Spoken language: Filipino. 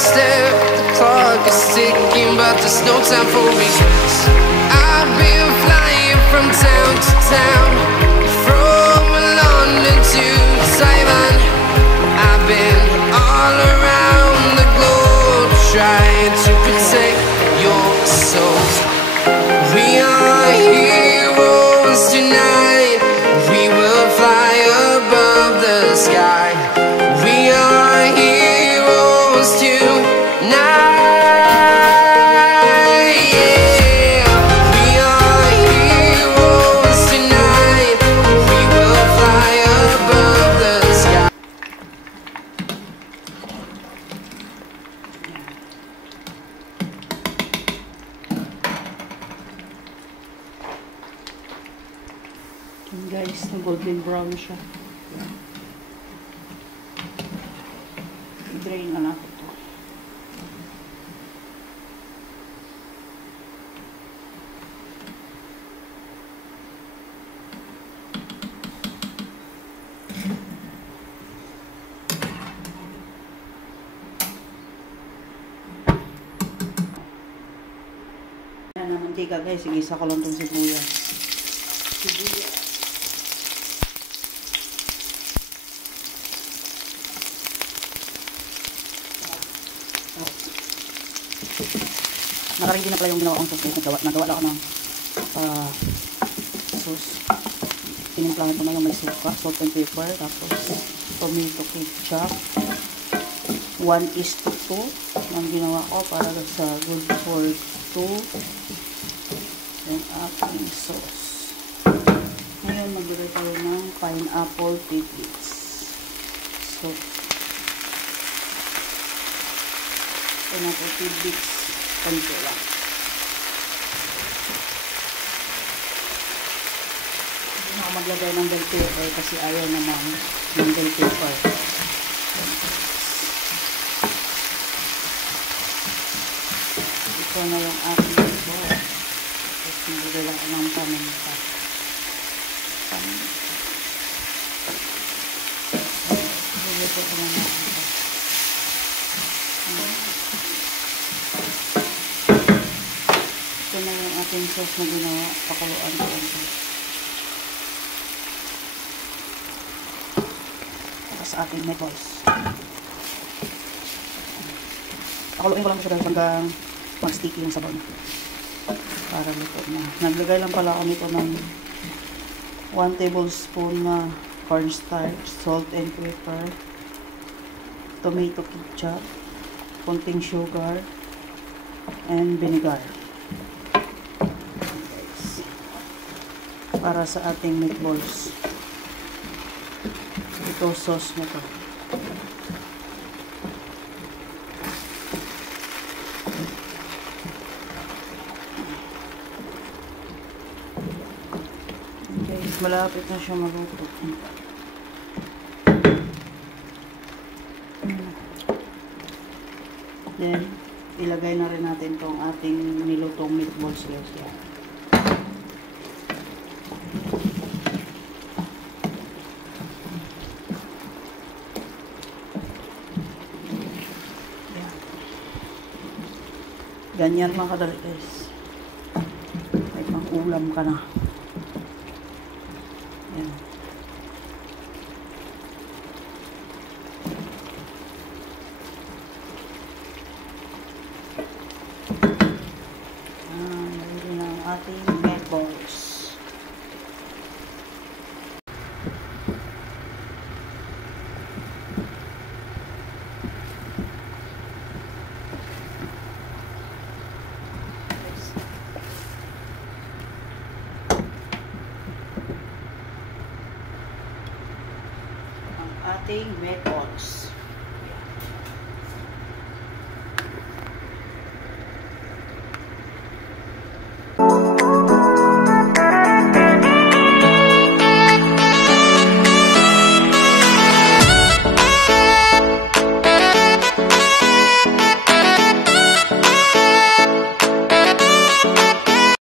step, the clock is ticking, but there's no time for regrets. I've been flying from town to town, from London to Taiwan. I've been all around the globe, trying to protect your soul. We are heroes tonight, we will fly above the sky. We are heroes tonight. Guys, golden brown siya. I-drain na natin ito. Yan na mantika guys, igisa ko lang itong sibuyas. Nakaringin na pala yung ginawa kong sauce. Nagawa lang ako ng sauce. Tinimplahan ko na yung may suka, salt and pepper, tapos tomato ketchup. 1:2 ang ginawa ko para sa good for 2. Then ating sauce. Ngayon maglagay tayo ng pineapple tidbits. So, pineapple tidbits. Konti lang. Hindi na ako maglagay ng bell pepper kasi ayaw naman ng bell pepper. Ito na yung aking ito. Tapos maglagay lang ng paminta. Maglagay ko naman ito. Ito na yung ating sauce na ginawa. Pakuluan ko ito. Tapos ating meatballs. Pakuluin ko lang siya hanggang mag-sticky yung sabon. Para luto na. Naglagay lang pala ako nito ng 1 tablespoon na cornstarch, salt and pepper, tomato ketchup, konting sugar, and vinegar. Para sa ating meatballs. Ito sauce na to. Guys, malapit na siya maluto. Then, ilagay na rin natin tong ating nilutong meatballs guys. Yan. Ganyan mga kadali guys. May pang ulam ka na. Yan.